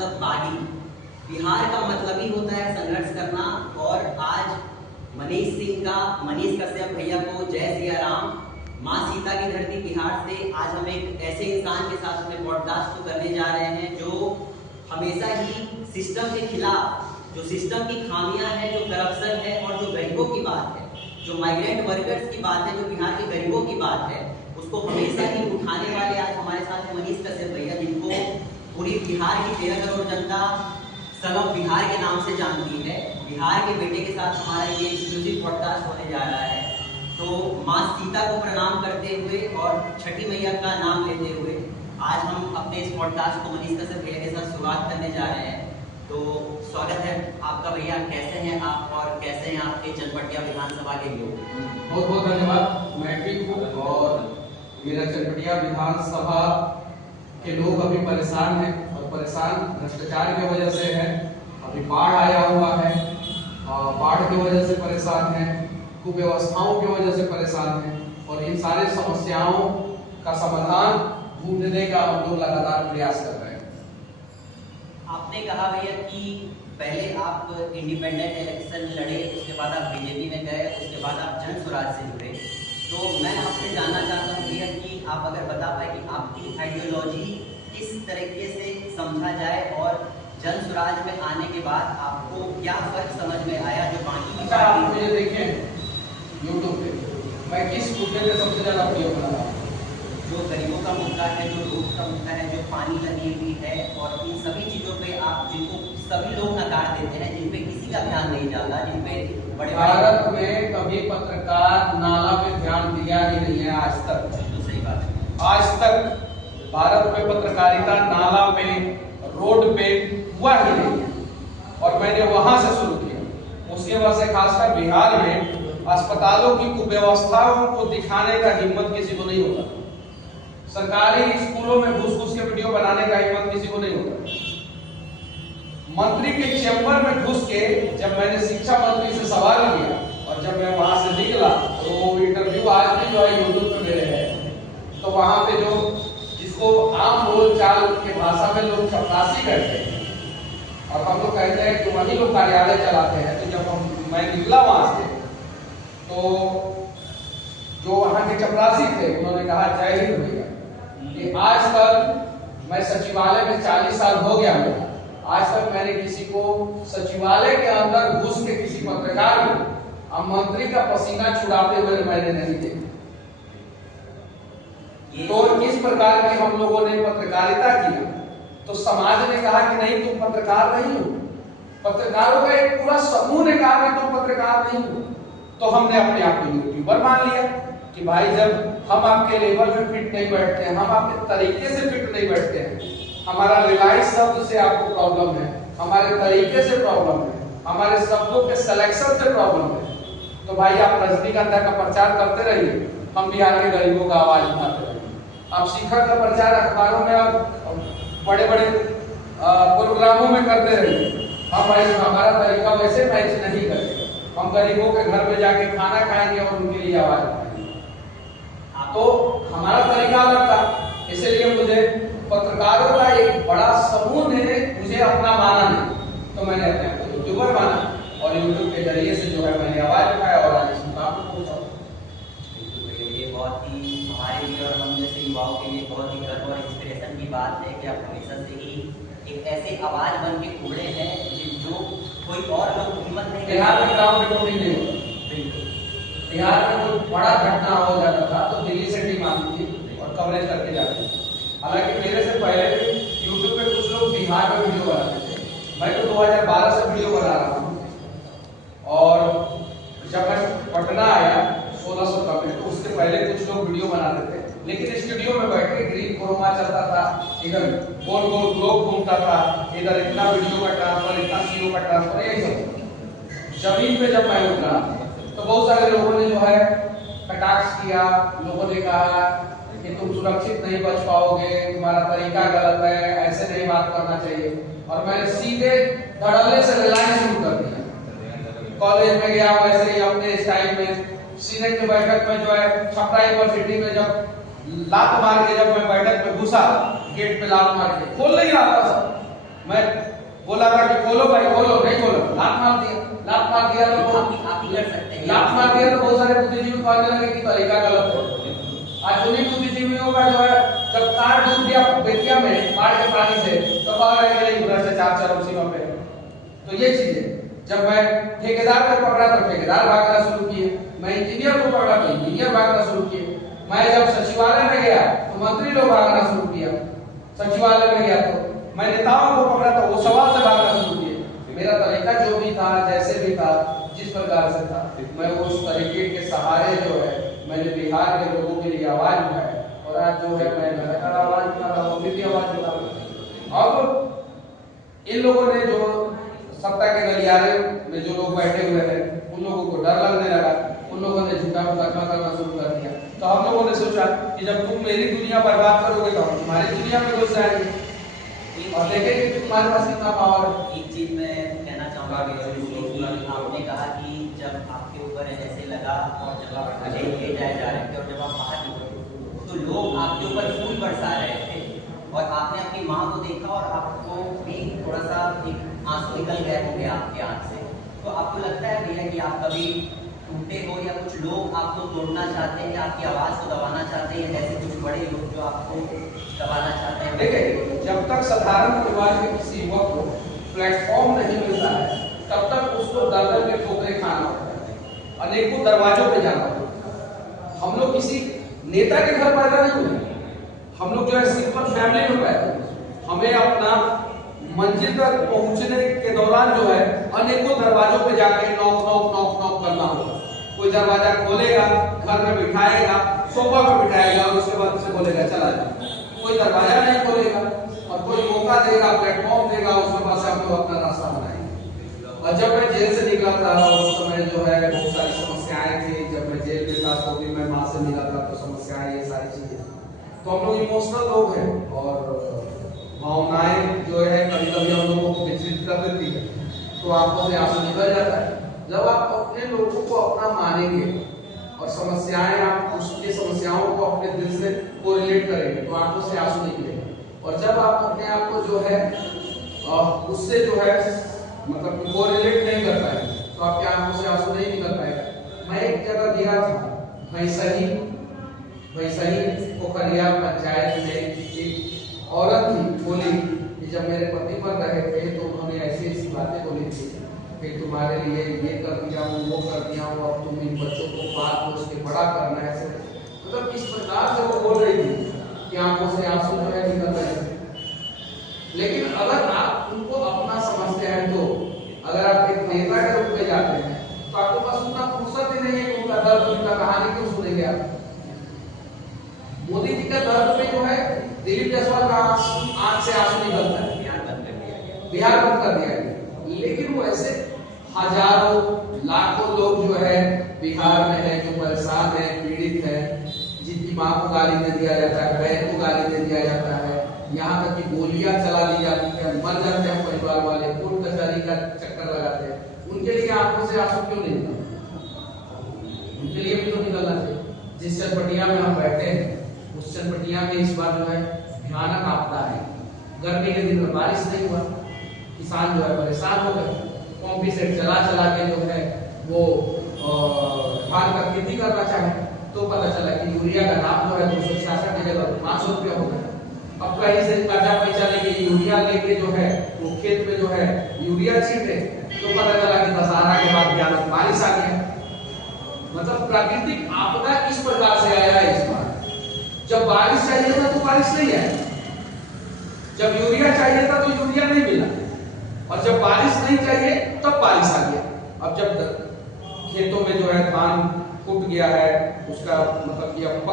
मतलब बागी। बिहार का मतलब ही होता है संघर्ष करना। और आज मनीष कश्यप भैया को जय सिया राम। माँ सीता की धरती बिहार से आज हम एक ऐसे इंसान के साथ अपने पॉडकास्ट को करने जा रहे हैं जो हमेशा ही सिस्टम के खिलाफ, जो सिस्टम की खामियां हैं, जो करप्शन है और जो गरीबों की बात है, जो माइग्रेंट वर्कर्स की बात है, जो बिहार के गरीबों की बात है, उसको हमेशा ही उठाने वाले आज हमारे साथ हैं मनीष कश्यप भैया, जिनको पूरी बिहार की 13 करोड़ जनता सनम बिहार के नाम से जानती है। बिहार के बेटे के साथ हमारा ये एक्सक्लूसिव पॉडकास्ट होने जा रहा है। तो माँ सीता को प्रणाम करते हुए और छठी मैया का नाम लेते हुए आज हम अपने इस पॉडकास्ट को मनीष कश्यप भैया के साथ शुरुआत करने जा रहे हैं। तो स्वागत है आपका भैया। कैसे हैं आप और कैसे हैं आपके चनपटिया विधानसभा के लोग? बहुत बहुत धन्यवाद। मैं ठीक हूँ और मेरा चनपटिया विधानसभा के लोग अभी परेशान हैं और परेशान भ्रष्टाचार की वजह से है। अभी बाढ़ आया हुआ है, बाढ़ की वजह से परेशान है, कुव्यवस्थाओं की वजह से परेशान है और इन सारे समस्याओं का समाधान ढूंढने का हम लोग लगातार प्रयास कर रहे हैं। आपने कहा भैया कि पहले आप इंडिपेंडेंट इलेक्शन लड़े, उसके बाद आप बीजेपी में गए, उसके बाद आप जन स्वराज से जुड़े। तो मैं आपसे जानना चाहता हूँ भैया कि आप अगर बता पाए कि आपकी आइडियोलॉजी किस तरीके से समझा जाए और जन स्वराज में आने के बाद आपको क्या फर्क समझ में आया जो बाकी की आप मुझे देखें यूट्यूब पे मैं किस मुद्दे पे सबसे ज्यादा वीडियो बना रहा हूँ? जो गरीबों का मुद्दा है, जो रोड का मुद्दा है, जो पानी लगी हुई है और इन सभी चीजों पे आप जिनको सभी लोग नकार देते हैं, जिन पे किसी का ध्यान नहीं जाता, जिन पे बड़े भारत में कभी पत्रकार नाला पे ध्यान दिया ही नहीं है आज तक। तो सही बात है। आज तक भारत में पत्रकारिता नाला पे, रोड पे हुआ ही नहीं है और मैंने वहां से शुरू किया। उसके वजह से खासकर बिहार में अस्पतालों की कुव्यवस्थाओं को दिखाने का हिम्मत किसी को नहीं होता। सरकारी स्कूलों में घुस के वीडियो बनाने का हिम्मत किसी को नहीं होता। मंत्री के चैम्बर में घुस के जब मैंने शिक्षा मंत्री से सवाल किया और जब मैं वहां से निकला तो वो इंटरव्यू आज भी जो है यूट्यूब पे मेरे है, तो वहां पे जो जिसको आम बोल चाल के भाषा में लोग चपरासी कहते हैं और हम लोग कहते हैं कि वही लोग कार्यालय चलाते हैं। तो जब मैं निकला वहां से तो जो वहां के चपरासी थे उन्होंने कहा जय हिंद भैया, कि आज तक मैं सचिवालय में 40 साल हो गया हूँ, आज तक मैंने किसी को सचिवालय के अंदर घुस के किसी पत्रकार को अब मंत्री का पसीना छुड़ाते हुए मैंने नहीं देखा। तो इस प्रकार की हम लोगों ने पत्रकारिता किया तो समाज ने कहा कि नहीं तुम पत्रकार नहीं हो। पत्रकारों का एक पूरा समूह ने कहा कि तुम पत्रकार नहीं हो। तो हमने अपने आप को यूट्यूबर मान लिया कि भाई जब हम आपके लेवल में फिट नहीं बैठते हैं, हम आपके तरीके से फिट नहीं बैठते हैं, हमारा रिलायंस शब्द से आपको प्रॉब्लम है, हमारे तरीके से प्रॉब्लम है, हमारे शब्दों के सिलेक्शन से प्रॉब्लम है, तो भाई आप रजनीगंधा का प्रचार करते रहिए, हम बिहार के गरीबों का आवाज उठाते रहिए। आप शिखर का प्रचार अखबारों में और बड़े बड़े प्रोग्रामों में करते रहिए। हम भाई हमारा तरीका वैसे मैच नहीं करेगा। हम गरीबों के घर में जाके खाना खाएंगे और उनके लिए आवाज उठाएंगे। तो हमारा तरीका अलग था, इसलिए मुझे पत्रकारों का एक बड़ा समूह ने मुझे अपना माना नहीं, तो मैंने अपने आप को यूट्यूबर माना और यूट्यूब के जरिए से जो है मैंने आवाज उठाया और आज इस मुकाम पर पहुंचा। ये बहुत ही हमारे लिए और हम जैसे युवाओं के लिए बहुत ही गर्व और इंस्पिरेशन की बात है कि आप हमेशा से ही एक ऐसे आवाज बन के उभरे हैं जो कोई और लोग हिम्मत नहीं। बिहार में ग्राउंड रिपोर्टिंग नहीं होता। बिहार में कोई बड़ा घटना हो जाता था तो दिल्ली से टीम आती थी और कवरेज करके जाती थी। हालांकि मेरे से पहले भी यूट्यूब पे कुछ लोग बिहार में वीडियो बनाते थे। मैं तो 2012 से वीडियो बना रहा हूँ और जब मैं पटना आया 1600 में तो उसके पहले कुछ लोग वीडियो बनाते थे, लेकिन स्टूडियो में बैठ के ग्रीन क्रोमा चलता था, इधर गोल गोल ग्लोब घूमता था, इधर इतना वीडियो का ट्रांसफर, इतना सीओ का ट्रांसफर, यही सब। जमीन पे जब मैं उतरा तो बहुत सारे लोगों ने जो है कटाक्ष किया। लोगों ने कहा कि तुम सुरक्षित नहीं बच पाओगे, तुम्हारा तरीका गलत है, ऐसे नहीं बात करना चाहिए। और मैंने सीधे धड़ल्ले से रिलायंस शुरू कर दिया। कॉलेज में गया वैसे ही अपने स्टाइल में, सीनेट की बैठक में जो है छपरा यूनिवर्सिटी में जब लात मार के जब मैं बैठक में घुसा, गेट पे लात मार के खोल नहीं रहा था सर, मैं बोला था कि खोलो भाई खोलो, नहीं खोलो, लात मार दिया तो आप ही कर सकते हैं। लात मार दिया तो बहुत सारे बुद्धिजीवी कहने लगे कि तरीका गलत है। आज उन्हीं बुद्धिजीवियों का जो है जब कार डूब गया बेतिया में बाढ़ के पानी से तो कह रहे हैं कि भ्रष्टाचार चरम सीमा पे। तो ये चीजें जब मैं ठेकेदार को पकड़ा तो ठेकेदार भागना शुरू किए, मैं इंजीनियर को पकड़ा तो इंजीनियर भागना शुरू किए, मैं जब सचिवालय में गया तो मंत्री लोग भागना शुरू किया, सचिवालय में गया तो मैं नेताओं को पकड़ा तो वो सवाल से भागना शुरू किए। मेरा तरीका जो भी था, जैसे भी था, जिस प्रकार से था, मैं उस तरीके के सहारे जो है मैंने बिहार के लोगों के लिए आवाज उठाई और आज जो है मैं लगातार आवाज उठा रहा हूँ, भी आवाज उठा रहा हूँ। अब इन लोगों ने जो सत्ता के गलियारे में जो लोग बैठे हुए हैं उन लोगों को डर लगने लगा, उन लोगों ने झूठा मुकदमा करना शुरू कर दिया। तो हम लोगों ने सोचा कि जब तुम मेरी दुनिया बर्बाद करोगे तो हम तुम्हारी दुनिया में घुस जाएंगे और देखेंगे कि तुम्हारे पास कितना पावर है। एक चीज मैं कहना चाहूंगा कि आपने कहा कि जब आपके ऊपर ऐसे लगा और जब आप जेल ले जाए जा रहे थे और जब आप बाहर निकले तो लोग आपके ऊपर फूल बरसा रहे थे और आपने अपनी माँ को देखा और आपको भी थोड़ा सा एक आंसू निकल गए होंगे आपके आंख से। तो आपको लगता है भैया कि आप कभी टूटे हो या कुछ लोग आपको तोड़ना चाहते हैं, आपकी आवाज को दबाना चाहते हैं, जैसे कुछ बड़े लोग जो आपको दबाना चाहते हैं? देखिए, जब तक साधारण परिवार के किसी युवक को प्लेटफॉर्म नहीं मिलता है तब तक उसको दर-दर के ठोकरें खाना होता है, अनेकों दरवाजों पे जाना होता है। हम लोग किसी नेता के घर पैदा नहीं हुए, हम लोग जो है सिंपल फैमिली में पैदा हुए। हमें अपना मंजिल तक पहुंचने के दौरान जो है अनेकों दरवाजों पे जाके नॉक नॉक नॉक नॉक करना होगा। कोई दरवाजा खोलेगा, घर में बिठाएगा, सोफा पे बिठाएगा और उसके बाद उसे बोलेगा चला जा। कोई दरवाजा नहीं खोलेगा और कोई मौका देगा, प्लेटफॉर्म देगा, उसके बाद से हम लोग अपना रास्ता बनाएंगे। और जब मैं जेल से निकला था उस समय जो है बहुत सारी समस्याएं थी। जब मैं जेल में था तो भी मैं माँ से मिला था तो समस्याएं, ये सारी चीजें। तो हम लोग इमोशनल लोग हैं और भावनाएं जो है कभी कभी हम लोगों को विचलित कर देती है, तो आंखों से आंसू निकल जाता है। जब आप अपने लोगों को अपना मानेंगे और समस्याएं आप उसकी समस्याओं को अपने दिल से कोरिलेट करेंगे तो आंखों से आंसू निकलेंगे। और जब आप अपने आप को जो है उससे जो है मतलब कोरिलेट नहीं कर पाएंगे तो आपकी आंखों से आंसू नहीं निकल पाएगा। मैं एक जगह गया था, वैसही पोखरिया पंचायत में एक औरत थी, बोली कि जब मेरे पति मर रहे थे तो उन्होंने ऐसी ऐसी बातें बोली थी कि तुम्हारे लिए ये कर दिया हूँ, वो कर दिया हूँ, अब तुम इन बच्चों को पाल पोस के बड़ा करना है। मतलब इस प्रकार से वो बोल रही थी कि आंखों से आंसू जो है निकल रहे थे। लेकिन अगर आप उनको अपना समझते हैं तो अगर आप एक नेता के रूप में जाते हैं तो आपके पास उतना फुर्सत ही नहीं है कि उनका दर्द, उनका कहानी क्यों सुनेंगे आप। मोदी जी का दर्द में जो है दिलीप जायसवाल का आंख से आंसू निकलता है, बिहार बंद कर दिया गया। लेकिन वो ऐसे हजारों लाखों लोग जो है बिहार में है जो परेशान है, पीड़ित है, जिनकी माँ को गाली दे दिया जाता है, बहन को गाली दे दिया जाता है, यहाँ तक कि गोलियां चला दी जाती है, मर जाते हैं परिवार वाले, कोर्ट कचहरी का चक्कर लगाते हैं। उनके लिए आंखों से आंसू क्यों नहीं निकलता? उनके लिए भी तो निकलना चाहिए। जिस चनपटिया में हम बैठे हैं उस चनपटिया में इस बार जो है भयानक आपदा है। गर्मी के दिन में बारिश नहीं हुआ, किसान जो है परेशान हो गए, पंपी सेट चला चला के जो है वो धान का खेती करना चाहे तो पता चला कि यूरिया का दाम जो है 266 की जगह 500 रुपया हो गया। अब कहीं से कर्जा पैसा लेके यूरिया लेके जो है वो खेत में जो है यूरिया छींटे तो पता चला कि दशहरा के बाद भयानक बारिश आ गया। मतलब प्राकृतिक आपदा इस प्रकार से आया है इस बार। जब बारिश चाहिए था तो बारिश नहीं आई, जब यूरिया चाहिए था तो यूरिया नहीं मिला, और जब बारिश नहीं चाहिए तब बारिश आ गया। अब जब खेतों में जो है धान फूट गया है उसका मतलब कि अब